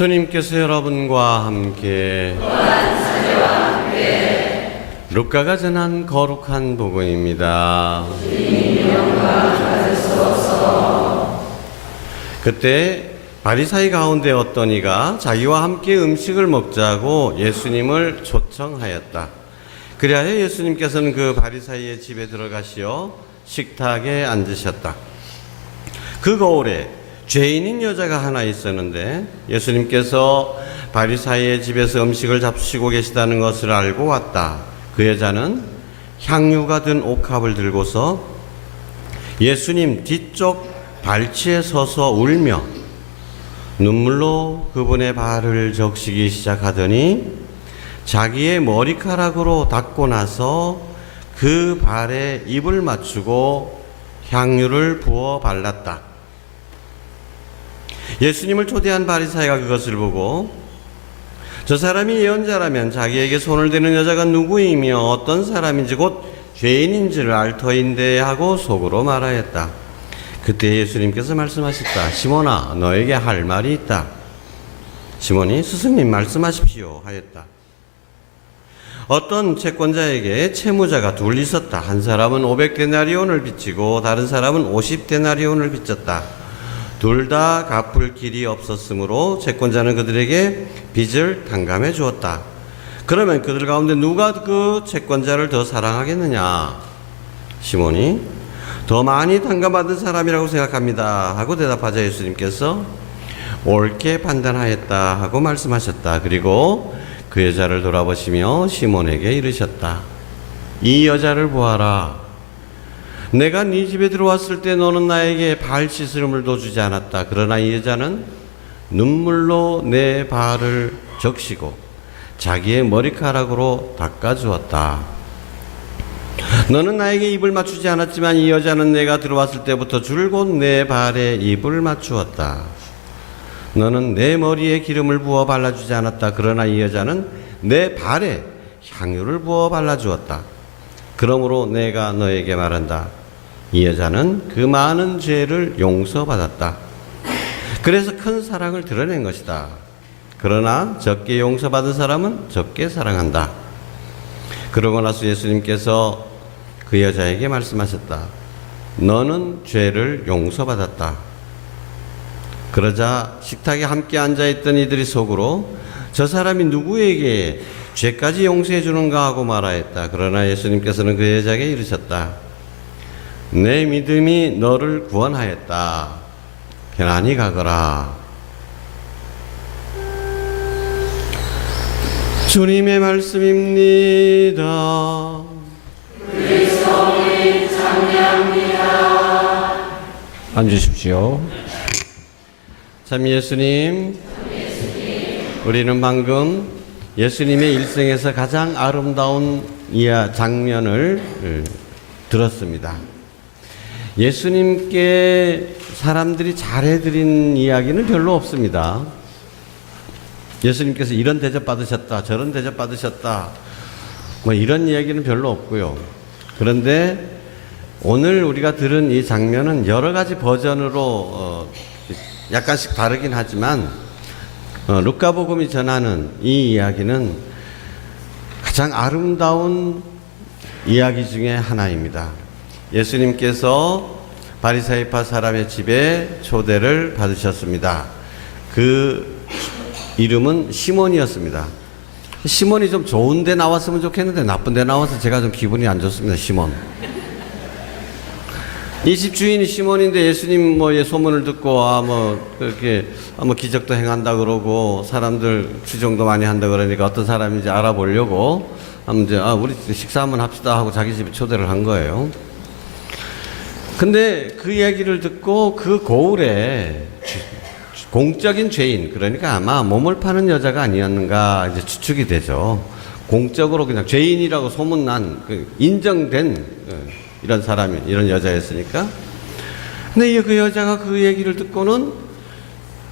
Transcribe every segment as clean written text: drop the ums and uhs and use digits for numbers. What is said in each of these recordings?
주님께서 여러분과 함께 루카가 전한 거룩한 복음입니다. 그때 바리사이 가운데 어떤 이가 자기와 함께 음식을 먹자고 예수님을 초청하였다. 그리하여 예수님께서는 그 바리사이의 집에 들어가시어 식탁에 앉으셨다. 그 거울에 죄인인 여자가 하나 있었는데 예수님께서 바리사이의 집에서 음식을 잡수시고 계시다는 것을 알고 왔다. 그 여자는 향유가 든 옥합을 들고서 예수님 뒤쪽 발치에 서서 울며 눈물로 그분의 발을 적시기 시작하더니 자기의 머리카락으로 닦고 나서 그 발에 입을 맞추고 향유를 부어 발랐다. 예수님을 초대한 바리사이가 그것을 보고 저 사람이 예언자라면 자기에게 손을 대는 여자가 누구이며 어떤 사람인지 곧 죄인인지를 알 터인데 하고 속으로 말하였다. 그때 예수님께서 말씀하셨다. 시몬아, 너에게 할 말이 있다. 시몬이 스승님 말씀하십시오 하였다. 어떤 채권자에게 채무자가 둘 있었다. 한 사람은 500데나리온을 빚지고 다른 사람은 50데나리온을 빚졌다. 둘 다 갚을 길이 없었으므로 채권자는 그들에게 빚을 탕감해 주었다. 그러면 그들 가운데 누가 그 채권자를 더 사랑하겠느냐? 시몬이 더 많이 탕감받은 사람이라고 생각합니다 하고 대답하자 예수님께서 옳게 판단하였다 하고 말씀하셨다. 그리고 그 여자를 돌아보시며 시몬에게 이르셨다. 이 여자를 보아라. 내가 네 집에 들어왔을 때 너는 나에게 발 씻음을도 주지 않았다. 그러나 이 여자는 눈물로 내 발을 적시고 자기의 머리카락으로 닦아주었다. 너는 나에게 입을 맞추지 않았지만 이 여자는 내가 들어왔을 때부터 줄곧 내 발에 입을 맞추었다. 너는 내 머리에 기름을 부어 발라주지 않았다. 그러나 이 여자는 내 발에 향유를 부어 발라주었다. 그러므로 내가 너에게 말한다. 이 여자는 그 많은 죄를 용서받았다. 그래서 큰 사랑을 드러낸 것이다. 그러나 적게 용서받은 사람은 적게 사랑한다. 그러고 나서 예수님께서 그 여자에게 말씀하셨다. 너는 죄를 용서받았다. 그러자 식탁에 함께 앉아있던 이들이 속으로 저 사람이 누구에게 죄까지 용서해 주는가 하고 말하였다. 그러나 예수님께서는 그 여자에게 이르셨다. 내 믿음이 너를 구원하였다. 편안히 가거라. 주님의 말씀입니다. 그리스도의 찬양합니다. 앉으십시오. 참 예수님, 우리는 방금 예수님의 일생에서 가장 아름다운 장면을 들었습니다. 예수님께 사람들이 잘해드린 이야기는 별로 없습니다. 예수님께서 이런 대접 받으셨다, 저런 대접 받으셨다, 뭐 이런 이야기는 별로 없고요. 그런데 오늘 우리가 들은 이 장면은 여러 가지 버전으로 약간씩 다르긴 하지만 루카복음이 전하는 이 이야기는 가장 아름다운 이야기 중에 하나입니다. 예수님께서 바리사이파 사람의 집에 초대를 받으셨습니다. 그 이름은 시몬이었습니다. 시몬이 좀 좋은 데 나왔으면 좋겠는데 나쁜 데 나와서 제가 좀 기분이 안 좋습니다. 시몬. 이 집 주인이 시몬인데 예수님 소문을 듣고 그렇게 기적도 행한다 그러고 사람들 추정도 많이 한다 그러니까 어떤 사람인지 알아보려고 우리 식사 한번 합시다 하고 자기 집에 초대를 한 거예요. 근데 그 얘기를 듣고 그 거울에 공적인 죄인, 그러니까 아마 몸을 파는 여자가 아니었는가 이제 추측이 되죠. 공적으로 그냥 죄인이라고 소문난 인정된 이런 사람이, 이런 여자였으니까. 근데 그 여자가 그 얘기를 듣고는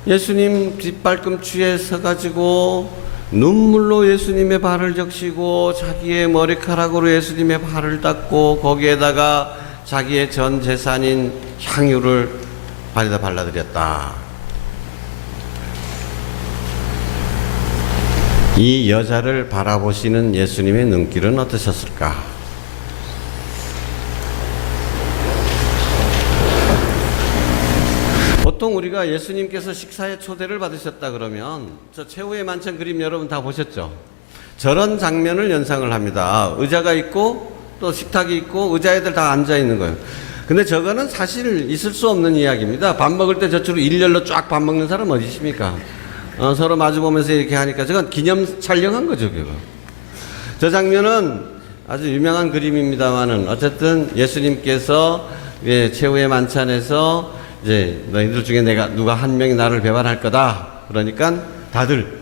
예수님 뒷발꿈치에 서가지고 눈물로 예수님의 발을 적시고 자기의 머리카락으로 예수님의 발을 닦고 거기에다가 자기의 전 재산인 향유를 발에다 발라드렸다. 이 여자를 바라보시는 예수님의 눈길은 어떠셨을까? 보통 우리가 예수님께서 식사에 초대를 받으셨다 그러면 저 최후의 만찬 그림 여러분 다 보셨죠? 저런 장면을 연상을 합니다. 의자가 있고 또 식탁이 있고 의자에들 다 앉아 있는 거예요. 근데 저거는 사실 있을 수 없는 이야기입니다. 밥 먹을 때 저쪽으로 일렬로 쫙 밥 먹는 사람 어디 있습니까? 서로 마주 보면서 이렇게 하니까 저건 기념 촬영한 거죠, 그거. 저 장면은 아주 유명한 그림입니다만은 어쨌든 예수님께서 최후의 만찬에서 이제 너희들 중에 누가 한 명이 나를 배반할 거다. 그러니까 다들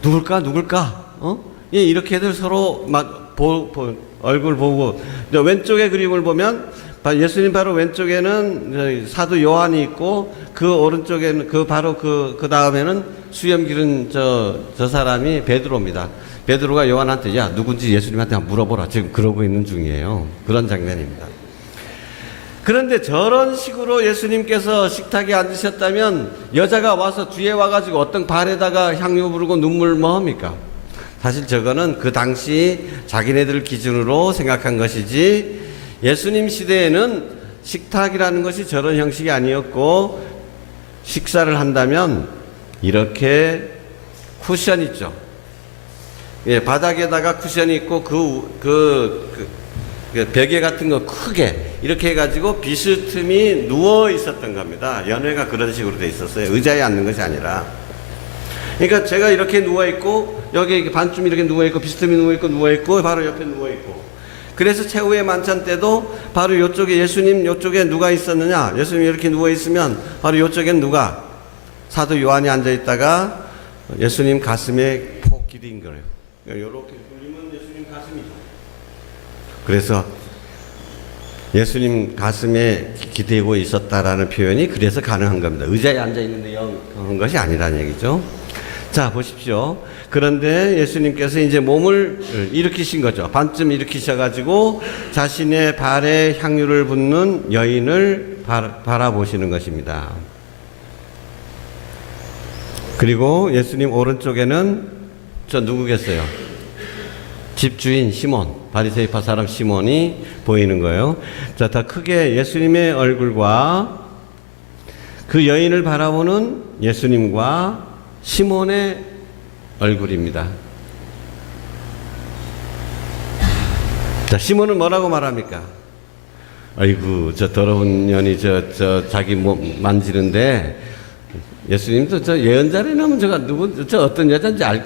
누굴까? 예, 이렇게들 서로 막 얼굴 보고 왼쪽의 그림을 보면 예수님 바로 왼쪽에는 사도 요한이 있고 그 오른쪽에는 바로 그 다음에는 수염 기른 저 사람이 베드로입니다. 베드로가 요한한테 야 누군지 예수님한테 한번 물어보라. 지금 그러고 있는 중이에요. 그런 장면입니다. 그런데 저런 식으로 예수님께서 식탁에 앉으셨다면 여자가 와서 뒤에 와가지고 어떤 발에다가 향유 부르고 눈물 뭐 합니까? 사실 저거는 그 당시 자기네들 기준으로 생각한 것이지 예수님 시대에는 식탁이라는 것이 저런 형식이 아니었고 식사를 한다면 이렇게 쿠션 있죠. 예, 바닥에다가 쿠션이 있고 그 베개 같은 거 크게 이렇게 해가지고 비스듬히 누워 있었던 겁니다. 연회가 그런 식으로 돼 있었어요. 의자에 앉는 것이 아니라. 그러니까 제가 이렇게 누워 있고 여기 반쯤 이렇게 누워 있고 비스듬히 누워 있고 바로 옆에 누워 있고. 그래서 최후의 만찬 때도 바로 이쪽에 예수님 이쪽에 누가 있었느냐? 예수님이 이렇게 누워 있으면 바로 이쪽엔 누가? 사도 요한이 앉아 있다가 예수님 가슴에 폭 기대인 거예요. 이렇게 돌리면 예수님 가슴이죠. 그래서 예수님 가슴에 기대고 있었다라는 표현이 그래서 가능한 겁니다. 의자에 앉아 있는데 한 것이 아니라는 얘기죠. 자, 보십시오. 그런데 예수님께서 이제 몸을 일으키신 거죠. 반쯤 일으키셔가지고 자신의 발에 향유를 붓는 여인을 바라보시는 것입니다. 그리고 예수님 오른쪽에는 저 누구겠어요? 집주인 시몬, 바리새파 사람 시몬이 보이는 거예요. 자, 더 크게 예수님의 얼굴과 그 여인을 바라보는 예수님과 시몬의 얼굴입니다. 자, 시몬은 뭐라고 말합니까? 아이고, 저 더러운 년이 자기 몸 만지는데 예수님도 저 예언자를 나면 저 어떤 여자인지 알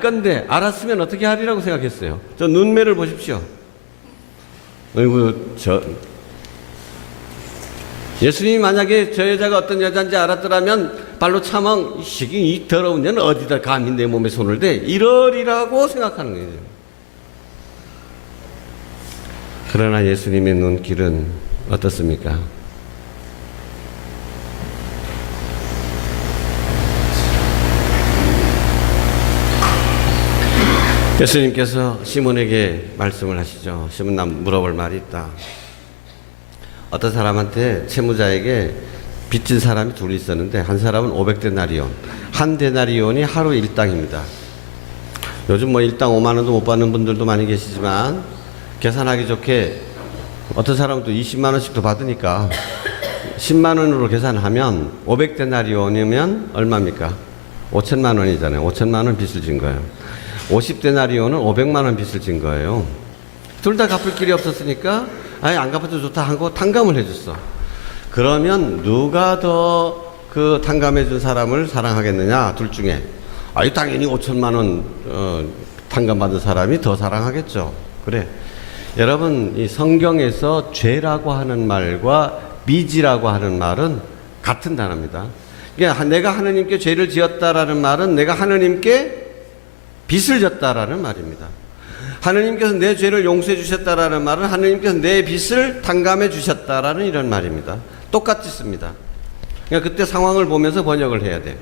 건데 알았으면 어떻게 하리라고 생각했어요. 저 눈매를 보십시오. 아이고, 예수님이 만약에 저 여자가 어떤 여자인지 알았더라면 발로 차망 이 더러운 년은 어디다 감히 내 몸에 손을 대 이러리라고 생각하는 거예요. 그러나 예수님의 눈길은 어떻습니까? 예수님께서 시몬에게 말씀을 하시죠. 시몬, 나 물어볼 말이 있다. 어떤 사람한테 채무자에게 빚진 사람이 둘이 있었는데 한 사람은 500데나리온, 한 데나리온이 하루 일당입니다. 요즘 뭐 일당 5만 원도 못 받는 분들도 많이 계시지만 계산하기 좋게 어떤 사람은 또 20만 원씩도 받으니까 10만 원으로 계산하면 500데나리온이면 얼마입니까? 5천만 원이잖아요. 5천만 원 빚을 진 거예요. 50데나리온은 500만 원 빚을 진 거예요. 둘 다 갚을 길이 없었으니까 아예 안 갚아도 좋다 하고 탕감을 해줬어. 그러면 누가 더 그 탕감해 준 사람을 사랑하겠느냐? 둘 중에. 당연히 5천만 원 탕감 받은 사람이 더 사랑하겠죠. 그래. 여러분, 이 성경에서 죄라고 하는 말과 빚이라고 하는 말은 같은 단어입니다. 그러니까 내가 하느님께 죄를 지었다라는 말은 내가 하느님께 빚을 졌다라는 말입니다. 하느님께서 내 죄를 용서해 주셨다라는 말은 하느님께서 내 빚을 탕감해 주셨다라는 이런 말입니다. 똑같이 씁니다. 그러니까 그때 상황을 보면서 번역을 해야 돼요.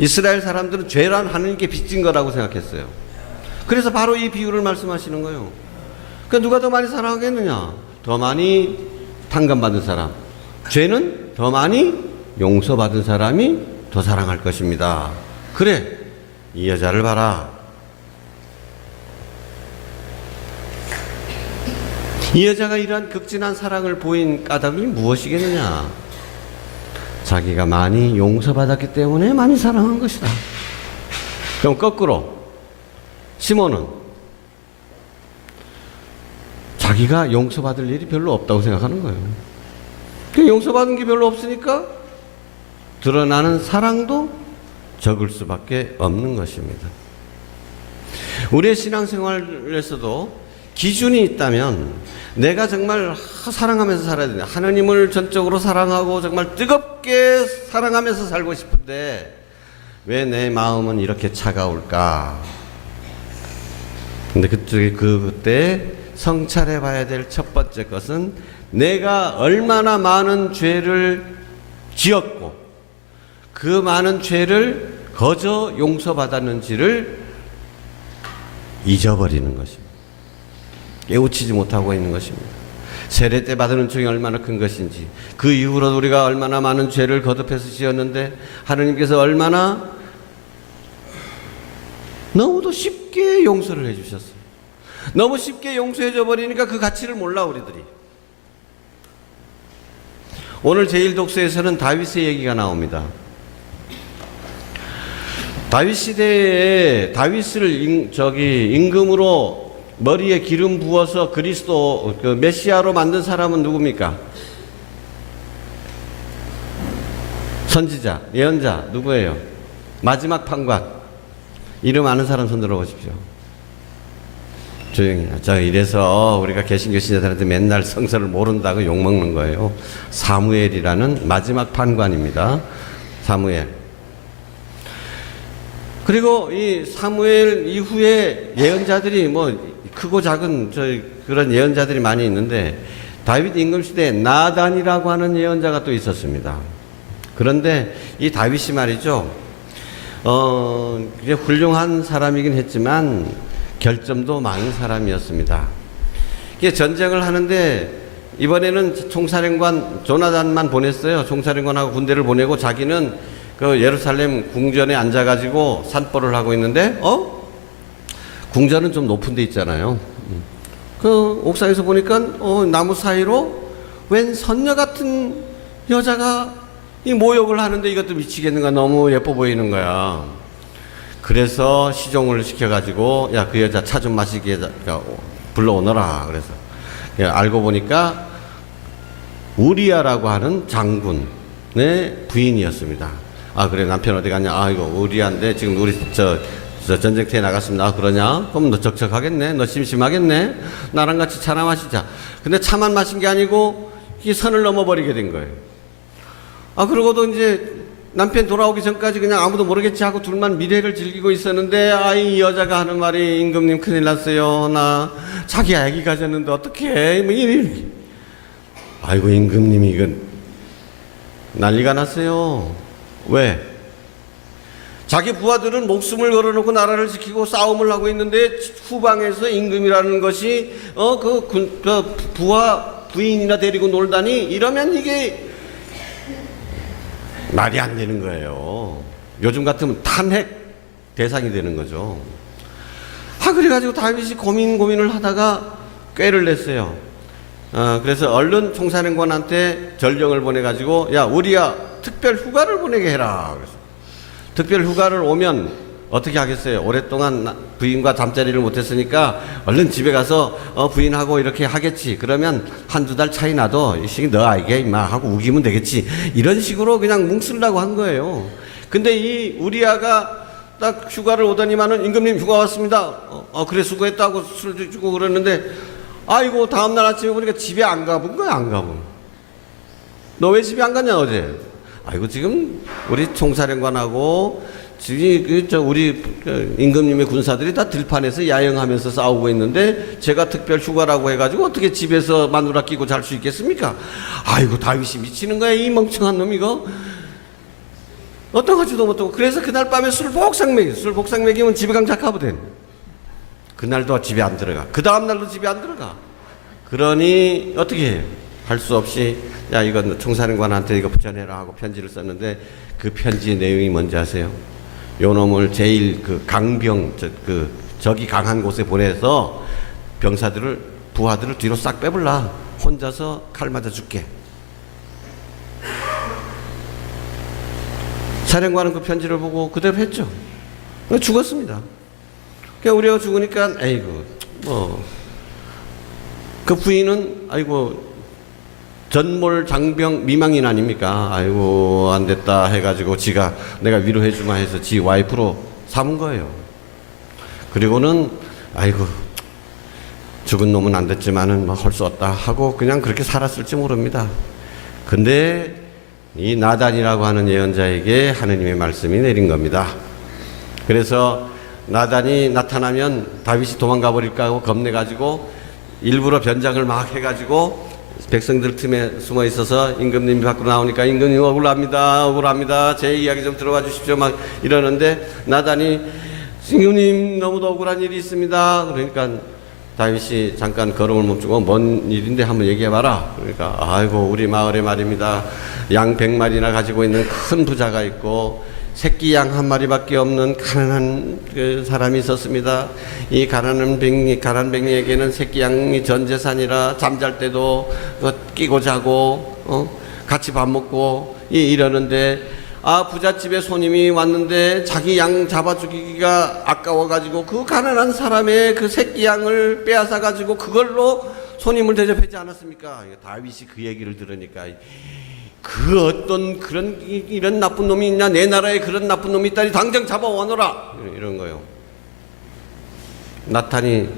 이스라엘 사람들은 죄란 하느님께 빚진 거라고 생각했어요. 그래서 바로 이 비유를 말씀하시는 거예요. 그러니까 누가 더 많이 사랑하겠느냐? 더 많이 탕감받은 사람. 죄는 더 많이 용서받은 사람이 더 사랑할 것입니다. 그래. 이 여자를 봐라. 이 여자가 이러한 극진한 사랑을 보인 까닭이 무엇이겠느냐? 자기가 많이 용서받았기 때문에 많이 사랑한 것이다. 그럼 거꾸로 시몬은 자기가 용서받을 일이 별로 없다고 생각하는 거예요. 용서받은 게 별로 없으니까 드러나는 사랑도 적을 수밖에 없는 것입니다. 우리의 신앙생활에서도 기준이 있다면 내가 정말 사랑하면서 살아야 된다. 하나님을 전적으로 사랑하고 정말 뜨겁게 사랑하면서 살고 싶은데 왜 내 마음은 이렇게 차가울까? 근데 그때 성찰해 봐야 될 첫 번째 것은 내가 얼마나 많은 죄를 지었고 그 많은 죄를 거저 용서받았는지를 잊어버리는 것입니다. 깨우치지 못하고 있는 것입니다. 세례 때 받은 은총이 얼마나 큰 것인지, 그 이후로 우리가 얼마나 많은 죄를 거듭해서 지었는데 하나님께서 얼마나 너무도 쉽게 용서를 해주셨어요. 너무 쉽게 용서해줘 버리니까 그 가치를 몰라 우리들이. 오늘 제1독서에서는 다윗의 얘기가 나옵니다. 다윗 시대에 다윗을 임금으로 머리에 기름 부어서 그리스도 메시아로 만든 사람은 누굽니까? 선지자, 예언자 누구예요? 마지막 판관. 이름 아는 사람 손 들어보십시오. 조용히. 저 이래서 우리가 개신교 신자들한테 맨날 성서를 모른다고 욕먹는 거예요. 사무엘이라는 마지막 판관입니다. 사무엘. 그리고 이 사무엘 이후에 예언자들이 뭐 크고 작은 그런 예언자들이 많이 있는데 다윗 임금 시대에 나단이라고 하는 예언자가 또 있었습니다. 그런데 이 다윗이 말이죠. 훌륭한 사람이긴 했지만 결점도 많은 사람이었습니다. 이게 전쟁을 하는데 이번에는 총사령관 조나단만 보냈어요. 총사령관하고 군대를 보내고 자기는 그 예루살렘 궁전에 앉아가지고 산보를 하고 있는데, 궁전은 좀 높은 데 있잖아요. 그 옥상에서 보니까, 나무 사이로 웬 선녀 같은 여자가 이 모욕을 하는데 이것도 미치겠는가 너무 예뻐 보이는 거야. 그래서 시종을 시켜가지고, 야, 그 여자 차 좀 마시게 불러오너라. 그래서. 알고 보니까 우리아라고 하는 장군의 부인이었습니다. 아, 그래, 남편 어디 갔냐? 이거 우리한데 지금 우리 저 전쟁터에 나갔습니다. 그러냐? 그럼 너 적적하겠네? 너 심심하겠네? 나랑 같이 차나 마시자. 근데 차만 마신 게 아니고 이 선을 넘어버리게 된 거예요. 그러고도 이제 남편 돌아오기 전까지 그냥 아무도 모르겠지 하고 둘만 미래를 즐기고 있었는데, 이 여자가 하는 말이, 임금님 큰일 났어요. 나 자기 아기 가졌는데 어떡해? 아이고, 임금님이 이건 난리가 났어요. 왜? 자기 부하들은 목숨을 걸어놓고 나라를 지키고 싸움을 하고 있는데 후방에서 임금이라는 것이 부하 부인이나 데리고 놀다니, 이러면 이게 말이 안 되는 거예요. 요즘 같으면 탄핵 대상이 되는 거죠. 그래가지고 다윗이 고민을 하다가 꾀를 냈어요. 그래서 얼른 총사령관한테 전령을 보내가지고, 야, 우리야 특별 휴가를 보내게 해라. 그래서 특별 휴가를 오면 어떻게 하겠어요? 오랫동안 부인과 잠자리를 못했으니까 얼른 집에 가서 부인하고 이렇게 하겠지. 그러면 한두 달 차이 나도 이 시기 너 아이게 임마 하고 우기면 되겠지. 이런 식으로 그냥 뭉쓰려고 한 거예요. 근데 이 우리아가 딱 휴가를 오더니만은, 임금님 휴가 왔습니다. 그래 수고했다고 술 주고 그러는데, 아이고 다음날 아침에 보니까 집에 안 가본 거야. 안 가본. 너 왜 집에 안 갔냐 어제? 아이고 지금 우리 총사령관하고 우리 임금님의 군사들이 다 들판에서 야영하면서 싸우고 있는데 제가 특별 휴가라고 해가지고 어떻게 집에서 마누라 끼고 잘 수 있겠습니까? 아이고 다윗이 미치는 거야 이 멍청한 놈 이거. 어떡하지도 못하고. 그래서 그날 밤에 술 복상 먹이면 집에 강 작하거든. 그날도 집에 안 들어가. 그 다음날도 집에 안 들어가. 그러니 어떻게 해요? 할 수 없이, 야 이거 총사령관한테 이거 전해라 하고 편지를 썼는데, 그 편지의 내용이 뭔지 아세요? 요 놈을 제일 그 강병, 적이 강한 곳에 보내서 병사들을, 부하들을 뒤로 싹 빼불라. 혼자서 칼 맞아 죽게. 사령관은 그 편지를 보고 그대로 했죠. 죽었습니다. 그러니까 우리가 죽으니까, 에이구, 그 부인은, 아이고, 전몰 장병 미망인 아닙니까? 아이고, 안 됐다 해가지고 지가 내가 위로해주마 해서 지 와이프로 삼은 거예요. 그리고는, 아이고, 죽은 놈은 안 됐지만은 뭐 할 수 없다 하고 그냥 그렇게 살았을지 모릅니다. 근데 이 나단이라고 하는 예언자에게 하느님의 말씀이 내린 겁니다. 그래서 나단이 나타나면 다윗이 도망가 버릴까 하고 겁내가지고 일부러 변장을 막 해가지고 백성들 틈에 숨어 있어서 임금님이 밖으로 나오니까 임금님 억울합니다. 제 이야기 좀 들어봐 주십시오. 막 이러는데 나단이 임금님 너무도 억울한 일이 있습니다. 그러니까 다윗이 잠깐 걸음을 멈추고 뭔 일인데 한번 얘기해봐라. 그러니까 아이고 우리 마을에 말입니다. 양 100마리나 가지고 있는 큰 부자가 있고 새끼 양 1마리밖에 없는 가난한 그 사람이 있었습니다. 이 가난한 백리에게는 새끼 양이 전 재산이라 잠잘 때도 끼고 자고 같이 밥 먹고 이러는데 부잣집에 손님이 왔는데 자기 양 잡아 죽이기가 아까워가지고 그 가난한 사람의 그 새끼 양을 빼앗아가지고 그걸로 손님을 대접하지 않았습니까? 다윗이 그 얘기를 들으니까 그 어떤 그런 이런 나쁜 놈이 있냐? 내 나라에 그런 나쁜 놈이 있다니 당장 잡아오너라 이런 거요. 나탄이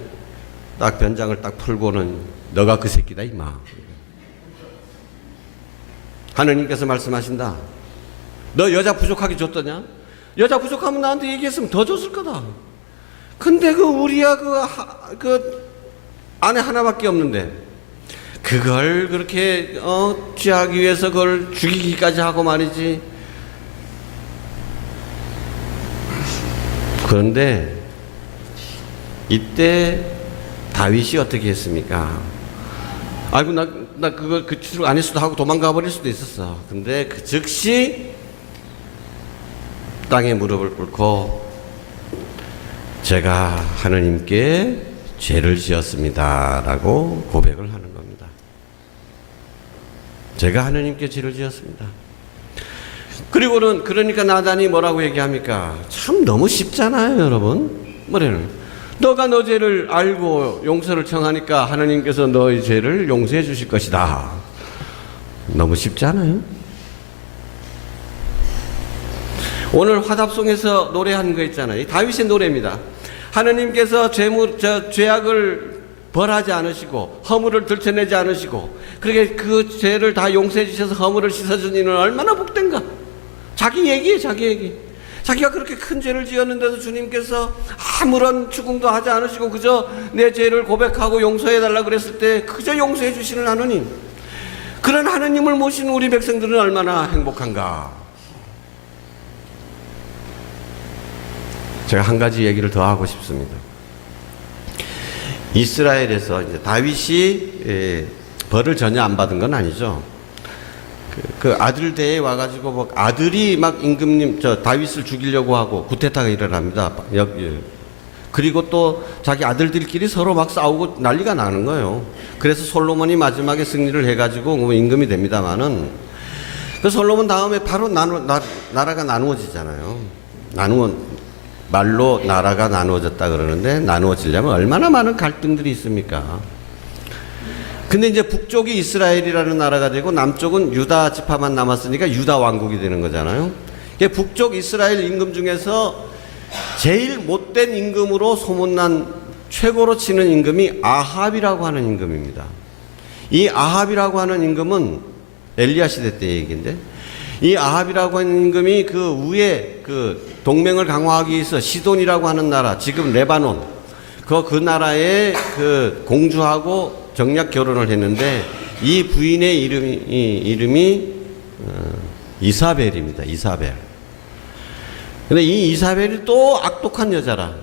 딱 변장을 딱 풀고는 너가 그 새끼다 임마. 하느님께서 말씀하신다. 너 여자 부족하게 줬더냐? 여자 부족하면 나한테 얘기했으면 더 줬을 거다. 근데 그 우리야 그 아내 하나밖에 없는데 그걸 그렇게 취하기 위해서 그걸 죽이기까지 하고 말이지. 그런데 이때 다윗이 어떻게 했습니까? 아이고 나 그거 그 추측 안 했어도 하고 도망가 버릴 수도 있었어. 근데 그 즉시 땅에 무릎을 꿇고 제가 하느님께 죄를 지었습니다 라고 고백을 하는 겁니다. 제가 하느님께 죄를 지었습니다. 그리고는 그러니까 나단이 뭐라고 얘기합니까? 참 너무 쉽잖아요 여러분. 뭐래는 너가 너 죄를 알고 용서를 청하니까 하느님께서 너의 죄를 용서해 주실 것이다. 너무 쉽지 않아요? 오늘 화답송에서 노래한 거 있잖아요. 다윗의 노래입니다. 하느님께서 죄악을 벌하지 않으시고 허물을 들춰내지 않으시고 그렇게 그 죄를 다 용서해 주셔서 허물을 씻어준 이는 얼마나 복된가. 자기 얘기예요. 자기 얘기. 자기가 그렇게 큰 죄를 지었는데도 주님께서 아무런 추궁도 하지 않으시고 그저 내 죄를 고백하고 용서해달라 그랬을 때 그저 용서해 주시는 하느님. 그런 하느님을 모시는 우리 백성들은 얼마나 행복한가. 제가 한 가지 얘기를 더 하고 싶습니다. 이스라엘에서 이제 다윗이 벌을 전혀 안 받은 건 아니죠. 그 아들 대에 와가지고 막 아들이 막 임금님 다윗을 죽이려고 하고 구테타가 일어납니다. 그리고 또 자기 아들들끼리 서로 막 싸우고 난리가 나는 거예요. 그래서 솔로몬이 마지막에 승리를 해가지고 뭐 임금이 됩니다만은 그 솔로몬 다음에 바로 나라가 나누어지잖아요. 말로 나라가 나누어졌다 그러는데 나누어지려면 얼마나 많은 갈등들이 있습니까? 근데 이제 북쪽이 이스라엘이라는 나라가 되고 남쪽은 유다 지파만 남았으니까 유다 왕국이 되는 거잖아요. 북쪽 이스라엘 임금 중에서 제일 못된 임금으로 소문난 최고로 치는 임금이 아합이라고 하는 임금입니다. 이 아합이라고 하는 임금은 엘리야 시대 때 얘기인데 이 아합이라고 하는 임금이 그 위에 그 동맹을 강화하기 위해서 시돈이라고 하는 나라, 지금 레바논, 그 나라에 그 공주하고 정략 결혼을 했는데 이 부인의 이름이 이사벨입니다. 이사벨. 근데 이 이사벨이 또 악독한 여자라.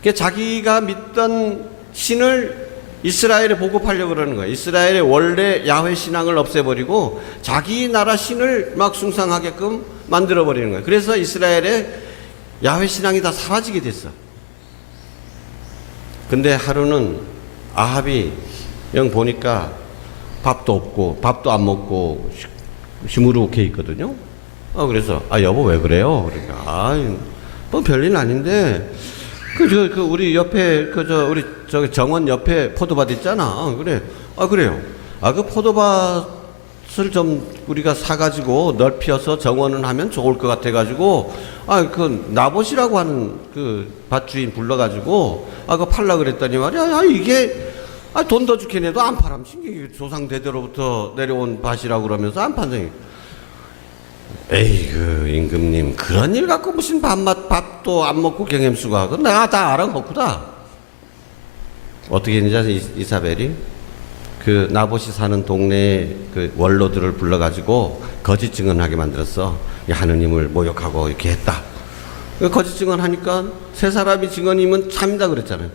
그러니까 자기가 믿던 신을 이스라엘에 보급하려고 그러는 거예요. 이스라엘의 원래 야훼 신앙을 없애버리고 자기 나라 신을 막 숭상하게끔 만들어버리는 거예요. 그래서 이스라엘에 야훼 신앙이 다 사라지게 됐어. 근데 하루는 아합이 영 보니까 밥도 없고 밥도 안 먹고 시무룩해 있거든요. 그래서 여보 왜 그래요? 그러니까 뭐 별일 아닌데 그 우리 옆에 우리 저기 정원 옆에 포도밭 있잖아. 그래. 그래요. 그 포도밭을 좀 우리가 사가지고 넓혀서 정원을 하면 좋을 것 같아가지고 그 나봇이라고 하는 그 밭주인 불러가지고 그거 팔라 그랬더니 말이야. 이게 돈 더 주겠네도 안 팔아. 조상 대대로부터 내려온 밭이라고 그러면서 안 판다니. 에이그 임금님 그런 일 갖고 무슨 밥도 안 먹고 경햄수가 그건 내가 다 알아먹구다. 어떻게 했는지 이사벨이 그 나봇이 사는 동네에 그 원로들을 불러가지고 거짓 증언하게 만들었어. 하느님을 모욕하고 이렇게 했다. 거짓 증언하니까 세 사람이 증언이면 참이다 그랬잖아요.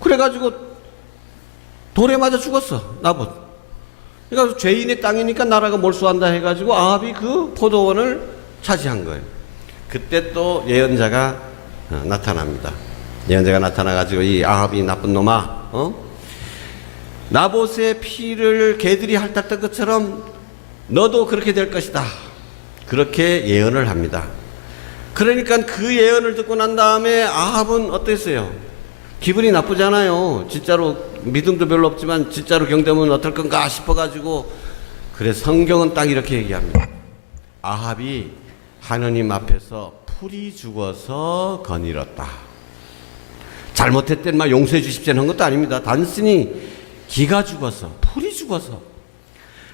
그래가지고 돌에 맞아 죽었어 나봇. 그러니까 죄인의 땅이니까 나라가 몰수한다 해가지고 아합이 그 포도원을 차지한 거예요. 그때 또 예언자가 나타납니다. 예언자가 나타나가지고 이 아합이 나쁜 놈아, 나봇의 피를 개들이 핥았던 것처럼 너도 그렇게 될 것이다. 그렇게 예언을 합니다. 그러니까 그 예언을 듣고 난 다음에 아합은 어땠어요? 기분이 나쁘잖아요. 진짜로 믿음도 별로 없지만 진짜로 경되면 어떨 건가 싶어가지고. 그래서 성경은 딱 이렇게 얘기합니다. 아합이 하느님 앞에서 풀이 죽어서 거닐었다. 잘못했던 말 용서해 주십시오 한 것도 아닙니다. 단순히 기가 죽어서, 풀이 죽어서.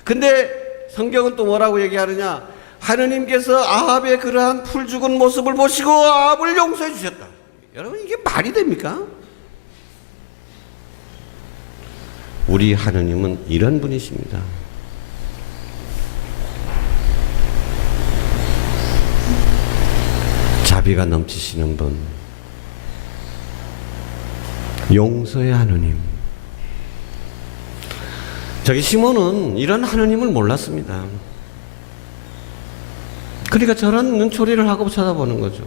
근데 성경은 또 뭐라고 얘기하느냐? 하느님께서 아합의 그러한 풀 죽은 모습을 보시고 아합을 용서해 주셨다. 여러분 이게 말이 됩니까? 우리 하느님은 이런 분이십니다. 자비가 넘치시는 분, 용서의 하느님. 저기 시몬은 이런 하느님을 몰랐습니다. 그러니까 저런 눈초리를 하고 쳐다보는 거죠.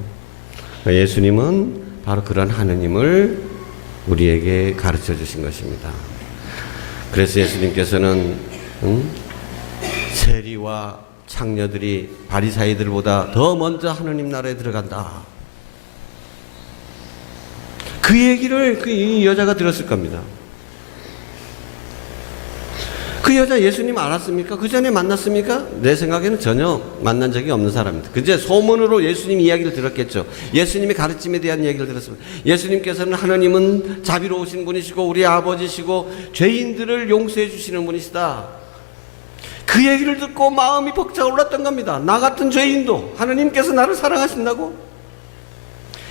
예수님은 바로 그런 하느님을 우리에게 가르쳐 주신 것입니다. 그래서 예수님께서는 세리와 창녀들이 바리사이들보다 더 먼저 하느님 나라에 들어간다. 그 얘기를 이 여자가 들었을 겁니다. 그 여자 예수님 알았습니까? 그 전에 만났습니까? 내 생각에는 전혀 만난 적이 없는 사람입니다. 그제 소문으로 예수님 이야기를 들었겠죠. 예수님의 가르침에 대한 이야기를 들었습니다. 예수님께서는 하나님은 자비로우신 분이시고 우리 아버지시고 죄인들을 용서해 주시는 분이시다. 그 얘기를 듣고 마음이 벅차올랐던 겁니다. 나 같은 죄인도 하나님께서 나를 사랑하신다고?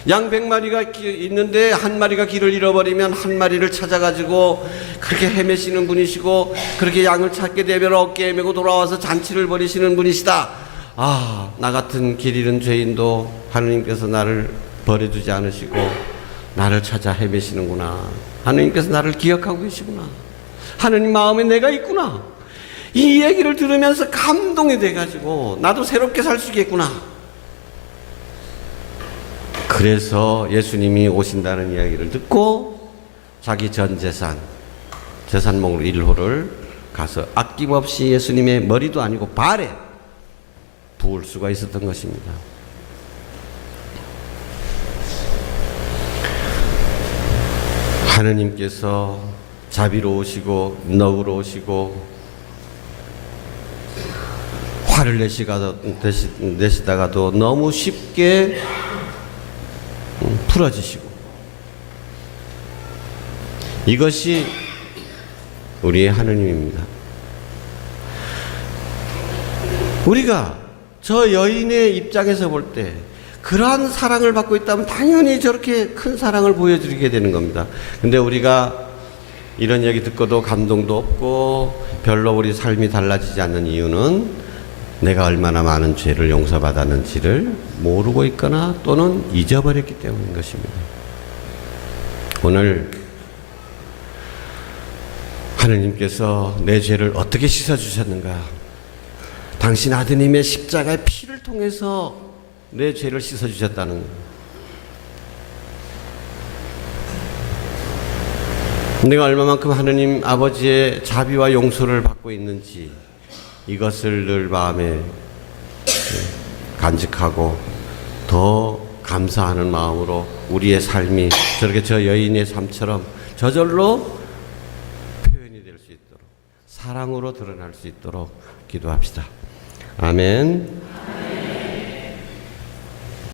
양 100마리가 있는데 한 마리가 길을 잃어버리면 한 마리를 찾아가지고 그렇게 헤매시는 분이시고, 그렇게 양을 찾게 되면 어깨에 메고 돌아와서 잔치를 벌이시는 분이시다. 나 같은 길 잃은 죄인도 하나님께서 나를 버려두지 않으시고 나를 찾아 헤매시는구나. 하나님께서 나를 기억하고 계시구나. 하나님 마음에 내가 있구나. 이 얘기를 들으면서 감동이 돼가지고 나도 새롭게 살 수 있겠구나. 그래서 예수님이 오신다는 이야기를 듣고 자기 전 재산 목록 1호를 가서 아낌없이 예수님의 머리도 아니고 발에 부을 수가 있었던 것입니다. 하느님께서 자비로우시고 너그러우시고 화를 내시다가도 너무 쉽게 풀어지시고, 이것이 우리의 하느님입니다. 우리가 저 여인의 입장에서 볼 때 그러한 사랑을 받고 있다면 당연히 저렇게 큰 사랑을 보여드리게 되는 겁니다. 근데 우리가 이런 얘기 듣고도 감동도 없고 별로 우리 삶이 달라지지 않는 이유는 내가 얼마나 많은 죄를 용서받았는지를 모르고 있거나 또는 잊어버렸기 때문인 것입니다. 오늘 하느님께서 내 죄를 어떻게 씻어주셨는가? 당신 아드님의 십자가의 피를 통해서 내 죄를 씻어주셨다는 거예요. 내가 얼마만큼 하느님 아버지의 자비와 용서를 받고 있는지 이것을 늘 마음에 간직하고 더 감사하는 마음으로 우리의 삶이 저렇게 저 여인의 삶처럼 저절로 표현이 될 수 있도록 사랑으로 드러날 수 있도록 기도합시다. 아멘.